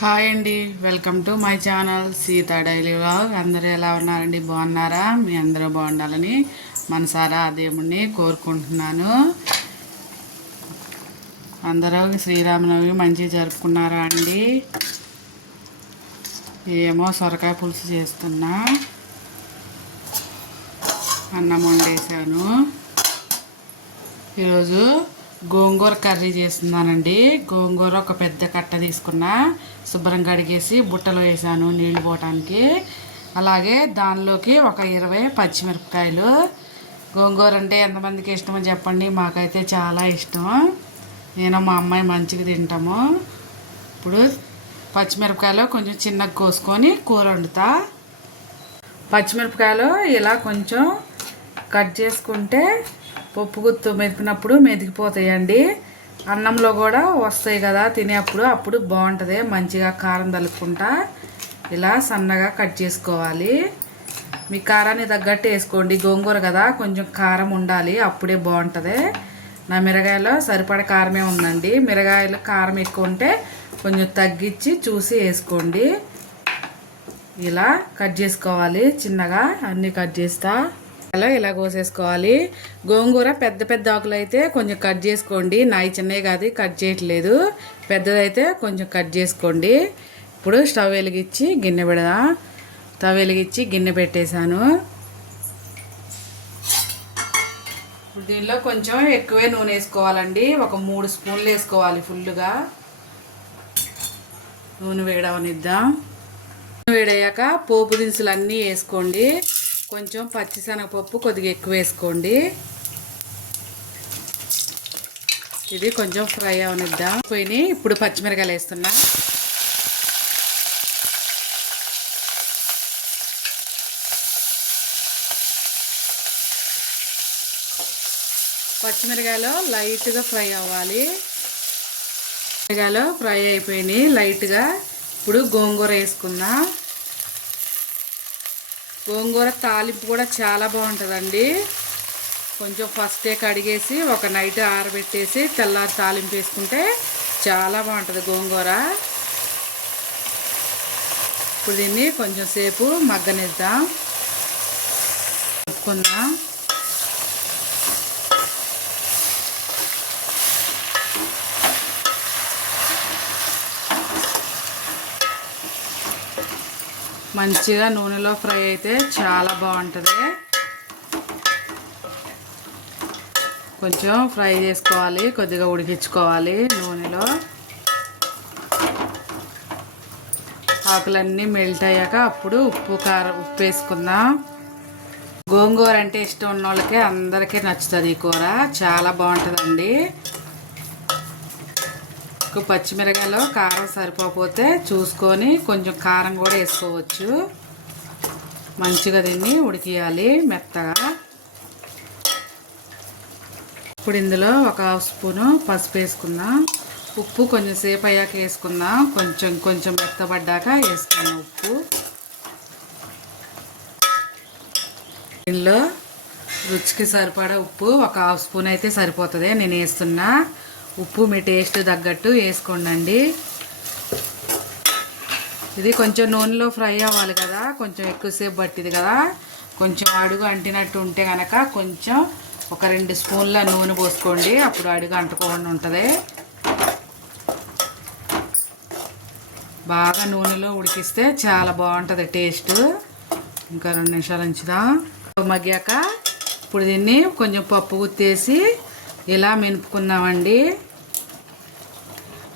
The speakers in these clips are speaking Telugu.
హాయ్ అండి welcome to my channel Sita daily vlog అందరూ ఎలా ఉన్నారండి? బాగున్నారా? మీ అందరూ బాగుండాలని మనసారా ఆ దేవుణ్ణి కోరుకుంటున్నాను. అందరూ శ్రీరామనవమి మంచిగా జరుపుకున్నారా అండి? ఏమో సొరకాయ పులుసు చేస్తున్నా. అన్నం వండేసాను ఈరోజు గోంగూర కర్రీ చేస్తున్నానండి. గోంగూర ఒక పెద్ద కట్ట తీసుకున్నా శుభ్రంగా కడిగేసి బుట్టలో వేసాను నీళ్ళు పోవటానికి. అలాగే దానిలోకి ఒక ఇరవై పచ్చిమిరపకాయలు. గోంగూర అంటే ఎంతమందికి ఇష్టమో చెప్పండి. మాకైతే చాలా ఇష్టం. నేను మా అమ్మాయి మంచిగా తింటాము. ఇప్పుడు పచ్చిమిరపకాయలు కొంచెం చిన్నగా కోసుకొని కూర వండుతా. పచ్చిమిరపకాయలు ఇలా కొంచెం కట్ చేసుకుంటే పప్పు గుత్తు మెదిపినప్పుడు మెదిగిపోతాయండి. అన్నంలో కూడా వస్తాయి కదా తినేప్పుడు అప్పుడు బాగుంటుంది. మంచిగా కారం తలుపుకుంటా ఇలా సన్నగా కట్ చేసుకోవాలి. మీ కారాన్ని తగ్గట్టు వేసుకోండి. గోంగూర కదా కొంచెం కారం ఉండాలి అప్పుడే బాగుంటుంది. నా మిరగాయలో సరిపడ కారమే ఉందండి. మిరగాయలు కారం ఎక్కువ ఉంటే కొంచెం తగ్గించి చూసి వేసుకోండి. ఇలా కట్ చేసుకోవాలి చిన్నగా అన్నీ కట్ చేస్తా. అలా ఇలా కోసేసుకోవాలి? గోంగూర పెద్ద పెద్ద ఆకులు అయితే కొంచెం కట్ చేసుకోండి. నాయి చిన్నవి కాదు కట్ చేయట్లేదు. పెద్దదైతే కొంచెం కట్ చేసుకోండి. ఇప్పుడు స్టవ్ వెలిగించి గిన్నె పెడదా? స్టవ్ వెలిగించి గిన్నె పెట్టేశాను. దీనిలో కొంచెం ఎక్కువే నూనె వేసుకోవాలండి. ఒక మూడు స్పూన్లు వేసుకోవాలి ఫుల్గా నూనె వేడవనిద్దాం. వేడయ్యాక పోపు దినుసులు అన్నీ వేసుకోండి. కొంచెం పచ్చిశనగపప్పు కొద్దిగా ఎక్కువ వేసుకోండి. ఇది కొంచెం ఫ్రై అవనిద్దాం. పోయి ఇప్పుడు పచ్చిమిరకాయలు వేస్తున్నా. పచ్చిమిరకాయలు లైట్గా ఫ్రై అవ్వాలి. మిరకాయలు ఫ్రై అయిపోయినాయి లైట్గా. ఇప్పుడు గోంగూర వేసుకుందాం. గోంగూర తాలింపు కూడా చాలా బాగుంటుందండి. కొంచెం ఫస్టే కడిగేసి ఒక నైట్ ఆరబెట్టేసి తెల్లారి తాలింపు వేసుకుంటే చాలా బాగుంటుంది గోంగూర. ఇప్పుడు దీన్ని కొంచెం సేపు మగ్గనిద్దాం. కలుపుకుందాం. మంచిగా నూనెలో ఫ్రై అయితే చాలా బాగుంటుంది. కొంచెం ఫ్రై చేసుకోవాలి కొద్దిగా ఉడికించుకోవాలి నూనెలో. ఆకులన్నీ మెల్ట్ అయ్యాక అప్పుడు ఉప్పు కారం ఉప్పు వేసుకుందాం. గోంగూర అంటే ఇష్టం ఉన్న వాళ్ళకి అందరికీ నచ్చుతుంది ఈ కూర. చాలా బాగుంటుందండి. ఎక్కువ పచ్చిమిరకాయలు కారం సరిపోతే చూసుకొని కొంచెం కారం కూడా వేసుకోవచ్చు. మంచిగా దీన్ని ఉడికియాలి మెత్తగా. ఇప్పుడు ఇందులో ఒక స్పూను పసుపు వేసుకుందాం. ఉప్పు కొంచెం సేపు అయ్యాక వేసుకుందాం. కొంచెం కొంచెం మెత్తబడ్డాక వేసుకుందాం ఉప్పు. దీనిలో రుచికి సరిపడా ఉప్పు ఒక హాఫ్ స్పూన్ అయితే సరిపోతుంది నేను వేస్తున్నా. ఉప్పు మీ టేస్ట్ తగ్గట్టు వేసుకోండి ఇది కొంచెం నూనెలో ఫ్రై అవ్వాలి కదా కొంచెం ఎక్కువసేపు పట్టింది కదా. కొంచెం అడుగు అంటినట్టు ఉంటే కనుక కొంచెం ఒక రెండు స్పూన్ల నూనె పోసుకోండి అప్పుడు అడుగు అంటుకోకుండా ఉంటుంది. బాగా నూనెలో ఉడికిస్తే చాలా బాగుంటుంది టేస్ట్. ఇంకా రెండు నిమిషాలు ఉంచుదాం. మగ్గాక ఇప్పుడు దీన్ని కొంచెం పప్పు గుత్తేసి ఇలా మెనుపుకుందామండి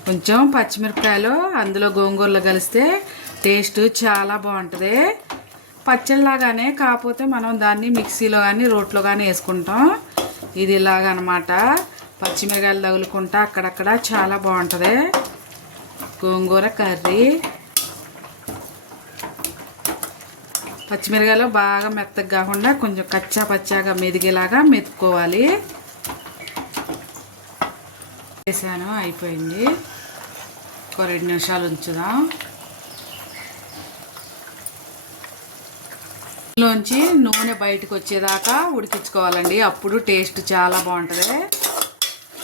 కొంచెం పచ్చిమిరపకాయలు అందులో గోంగూరలో కలిస్తే టేస్ట్ చాలా బాగుంటుంది. పచ్చళ్ళలాగానే కాకపోతే మనం దాన్ని మిక్సీలో కానీ రోట్లో కానీ వేసుకుంటాం. ఇది ఇలాగనమాట. పచ్చిమిరకాయలు తగులుకుంటా అక్కడక్కడ చాలా బాగుంటుంది. గోంగూర కర్రీ. పచ్చిమిరకాయలు బాగా మెత్తగా కాకుండా కొంచెం కచ్చా పచ్చాగా మెదిగేలాగా మెతుక్కోవాలి. వేసాను అయిపోయింది. ఒక రెండు నిమిషాలు ఉంచుదాం. లోంచి నూనె బయటకు వచ్చేదాకా ఉడికించుకోవాలండి. అప్పుడు టేస్ట్ చాలా బాగుంటుంది.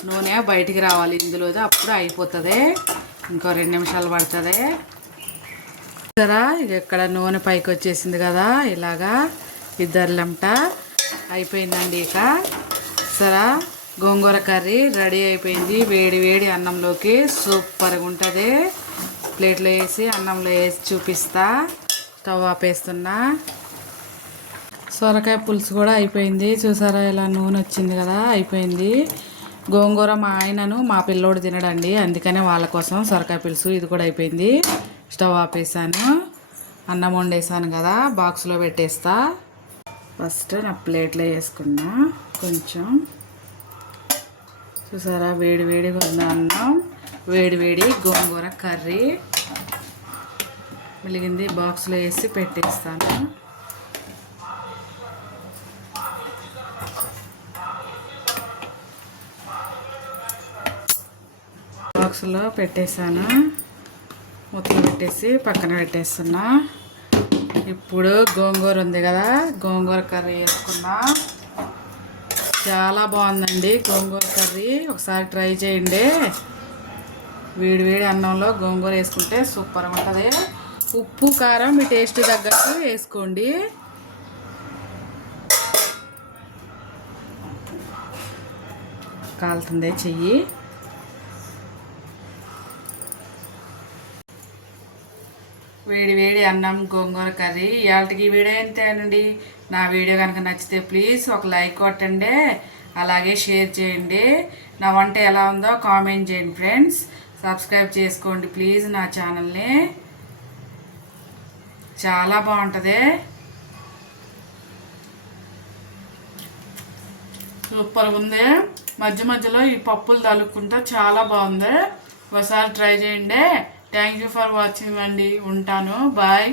నూనె బయటికి రావాలి ఇందులో అప్పుడు అయిపోతుంది. ఇంకో రెండు నిమిషాలు పడుతుంది. సరా ఇది ఇక్కడ నూనె పైకి వచ్చేసింది కదా ఇలాగా ఇద్దరు లెమట అయిపోయిందండి ఇక. సరా? గోంగూర కర్రీ రెడీ అయిపోయింది. వేడి వేడి అన్నంలోకి సూపర్గా ఉంటుంది. ప్లేట్లో వేసి అన్నంలో వేసి చూపిస్తా. స్టవ్ ఆపేస్తున్నా. సొరకాయ పులుసు కూడా అయిపోయింది. చూసారా ఇలా నూనె వచ్చింది కదా అయిపోయింది. గోంగూర మా ఆయనను మా పిల్లోడు తినడండి. అందుకనే వాళ్ళ కోసం సొరకాయ పులుసు ఇది కూడా అయిపోయింది. స్టవ్ ఆపేసాను అన్నం వండేసాను కదా బాక్స్లో పెట్టేస్తా. ఫస్ట్ నా ప్లేట్లో వేసుకున్నా. కొంచెం చూసారా? వేడి వేడిగా ఉంది అన్నం వేడి వేడి గోంగూర కర్రీ. మిలిగింది బాక్స్లో వేసి పెట్టేస్తాను. బాక్స్లో పెట్టేశాను. మొత్తం పెట్టేసి పక్కన పెట్టేస్తున్నా. ఇప్పుడు గోంగూర ఉంది కదా గోంగూర కర్రీ వేసుకున్నా. చాలా బాగుందండి గోంగూర కర్రీ. ఒకసారి ట్రై చేయండి. వేడి వేడి అన్నంలో గోంగూర వేసుకుంటే సూపర్గా ఉంటుంది. ఉప్పు కారం మీ టేస్ట్ తగ్గట్టు వేసుకోండి. కాలుతుంది చెయ్యి. వేడి వేడి అన్నం గోంగూర కర్రీ. ఇవాళకి వీడియో ఎంతేనండి నా వీడియో కనుక నచ్చితే ప్లీజ్ ఒక లైక్ కొట్టండి. అలాగే షేర్ చేయండి. నా వంట ఎలా ఉందో కామెంట్ చేయండి ఫ్రెండ్స్. సబ్స్క్రైబ్ చేసుకోండి ప్లీజ్ నా ఛానల్ని. చాలా బాగుంటుంది. సూపర్గా ఉంది. మధ్య మధ్యలో ఈ పప్పులు తలుపుకుంటా చాలా బాగుంది. ఒకసారి ట్రై చేయండి. థ్యాంక్ యూ ఫర్ వాచింగ్ అండి ఉంటాను. బాయ్